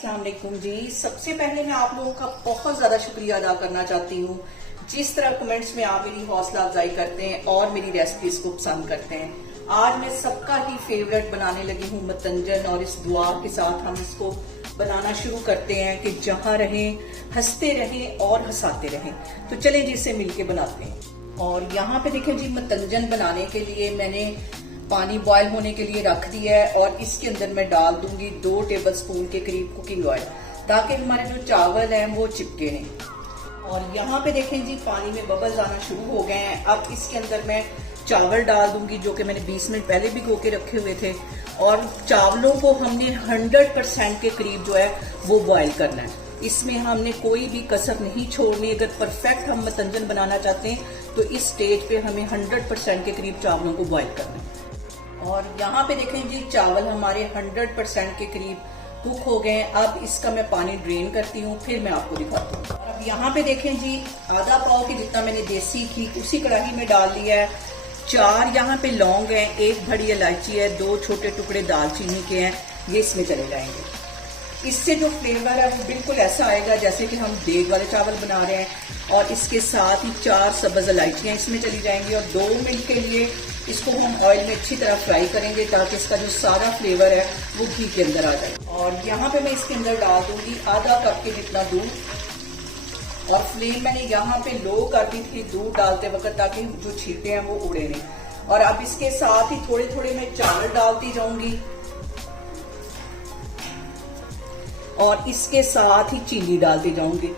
अस्सलाम वालेकुम जी। सबसे पहले मैं आप लोगों का बहुत ज्यादा शुक्रिया अदा करना चाहती हूँ जिस तरह कमेंट्स में आप मेरी हौसला अफजाई करते हैं और मेरी रेसिपीज को पसंद करते हैं। आज मैं सबका ही फेवरेट बनाने लगी हूँ मतंजन, और इस दुआ के साथ हम इसको बनाना शुरू करते हैं कि जहाँ रहें हंसते रहें और हंसाते रहें। तो चलें जी इसे मिलके बनाते हैं। और यहाँ पे देखें जी, मतंजन बनाने के लिए मैंने पानी बॉयल होने के लिए रख दिया है और इसके अंदर मैं डाल दूंगी 2 टेबलस्पून के करीब कुकिंग ऑयल, ताकि हमारे जो चावल हैं वो चिपके नहीं। और यहाँ पे देखें जी, पानी में बबल्स आना शुरू हो गए हैं। अब इसके अंदर मैं चावल डाल दूंगी जो कि मैंने 20 मिनट पहले भिगो के रखे हुए थे। और चावलों को हमने 100% के करीब जो है वो बॉयल करना है। इसमें हमने कोई भी कसर नहीं छोड़नी। अगर परफेक्ट हम मतंजन बनाना चाहते हैं तो इस स्टेज पे हमें 100% के करीब चावलों को बॉयल करना है। और यहाँ पे देखें जी, चावल हमारे 100% के करीब कुक हो गए हैं। अब इसका मैं पानी ड्रेन करती हूँ, फिर मैं आपको दिखाती हूँ। अब यहाँ पे देखें जी, आधा पाव के जितना मैंने देसी घी उसी कढ़ाई में डाल दिया है। 4 यहाँ पे लौंग हैं, 1 बड़ी इलायची है, 2 छोटे टुकड़े दालचीनी के हैं, ये इसमें चले जाएंगे। इससे जो फ्लेवर है वो बिल्कुल ऐसा आएगा जैसे कि हम देग वाले चावल बना रहे हैं। और इसके साथ ही 4 सब्ज इलायचियाँ इसमें चली जाएंगी और 2 मिनट के लिए इसको हम ऑयल में अच्छी तरह फ्राई करेंगे, ताकि इसका जो सारा फ्लेवर है वो घी के अंदर आ जाए। और यहाँ पे मैं इसके अंदर डाल दूंगी आधा कप के जितना दूध, और फ्लेम मैंने यहाँ पे लो कर दी थी दूध डालते वक्त, ताकि जो छींटे हैं वो उड़े नहीं। और अब इसके साथ ही थोड़े थोड़े मैं चावल डालती जाऊंगी और इसके साथ ही चीनी डालती जाऊंगी।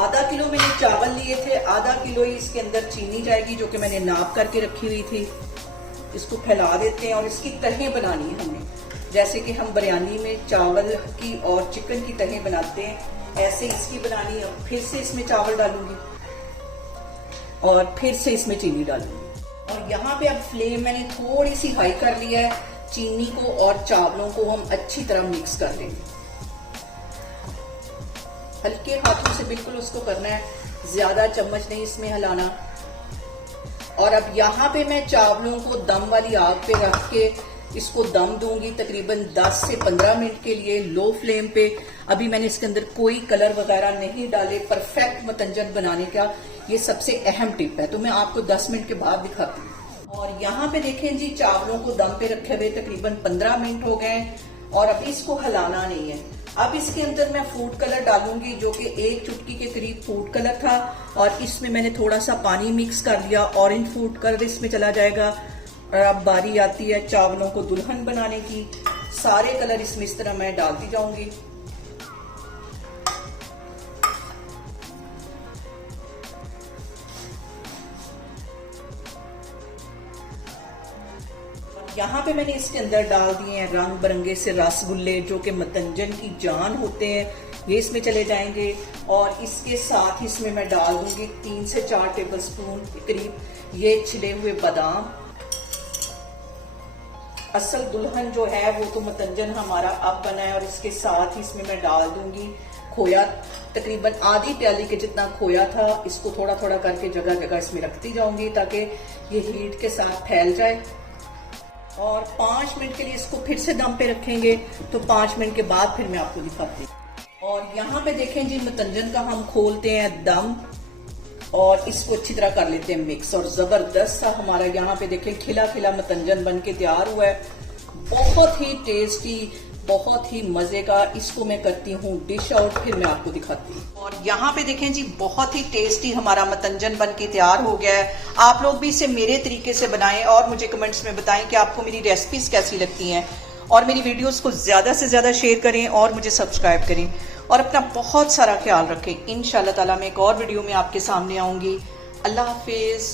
आधा किलो मैंने चावल लिए थे, आधा किलो ही इसके अंदर चीनी जाएगी जो कि मैंने नाप करके रखी हुई थी। इसको फैला देते हैं और इसकी तहें बनानी है हमने, जैसे कि हम बिरयानी में चावल की और चिकन की तहें बनाते हैं, ऐसे इसकी बनानी है। फिर से इसमें चावल डालूंगी और फिर से इसमें चीनी डालूंगी। और यहाँ पे अब फ्लेम मैंने थोड़ी सी हाई कर लिया है। चीनी को और चावलों को हम अच्छी तरह मिक्स कर लेंगे। हल्के हाथों से बिल्कुल उसको करना है, ज्यादा चम्मच नहीं इसमें हिलाना। और अब यहाँ पे मैं चावलों को दम वाली आग पे रख के इसको दम दूंगी तकरीबन 10 से 15 मिनट के लिए लो फ्लेम पे। अभी मैंने इसके अंदर कोई कलर वगैरह नहीं डाले। परफेक्ट मतंजन बनाने का ये सबसे अहम टिप है, तो मैं आपको 10 मिनट के बाद दिखाती हूँ। और यहाँ पे देखें जी, चावलों को दम पे रखे हुए तकरीबन 15 मिनट हो गए और अभी इसको हिलाना नहीं है। अब इसके अंदर मैं फूड कलर डालूंगी जो कि 1 चुटकी के करीब फूड कलर था, और इसमें मैंने थोड़ा सा पानी मिक्स कर लिया। ऑरेंज फूड कलर इसमें चला जाएगा। और अब बारी आती है चावलों को दुल्हन बनाने की। सारे कलर इसमें इस तरह मैं डालती जाऊंगी। यहाँ पे मैंने इसके अंदर डाल दिए हैं रंग बिरंगे से रसगुल्ले जो कि मतंजन की जान होते हैं, ये इसमें चले जाएंगे। और इसके साथ इसमें मैं डाल दूंगी 3 से 4 टेबलस्पून के करीब ये छिले हुए बादाम। असल दुल्हन जो है वो तो मतंजन हमारा अब बना है। और इसके साथ ही इसमें मैं डाल दूंगी खोया, तकरीबन आधी प्याली के जितना खोया था। इसको थोड़ा थोड़ा करके जगह जगह इसमें रखती जाऊंगी ताकि ये हीट के साथ फैल जाए। और 5 मिनट के लिए इसको फिर से दम पे रखेंगे, तो 5 मिनट के बाद फिर मैं आपको दिखाती हूँ। और यहाँ पे देखें जी, मतंजन का हम खोलते हैं दम और इसको अच्छी तरह कर लेते हैं मिक्स। और जबरदस्त सा हमारा यहाँ पे देखें खिला खिला मतंजन बन के तैयार हुआ है। बहुत ही टेस्टी, बहुत ही मजे का। इसको मैं करती हूँ डिश आउट, फिर मैं आपको दिखाती हूँ। और यहाँ पे देखें जी, बहुत ही टेस्टी हमारा मतंजन बन के तैयार हो गया है। आप लोग भी इसे मेरे तरीके से बनाएं और मुझे कमेंट्स में बताएं कि आपको मेरी रेसिपीज कैसी लगती हैं। और मेरी वीडियोस को ज्यादा से ज्यादा शेयर करें और मुझे सब्सक्राइब करें। और अपना बहुत सारा ख्याल रखें। इंशाल्लाह ताला मैं एक और वीडियो में आपके सामने आऊंगी। अल्लाह हाफिज।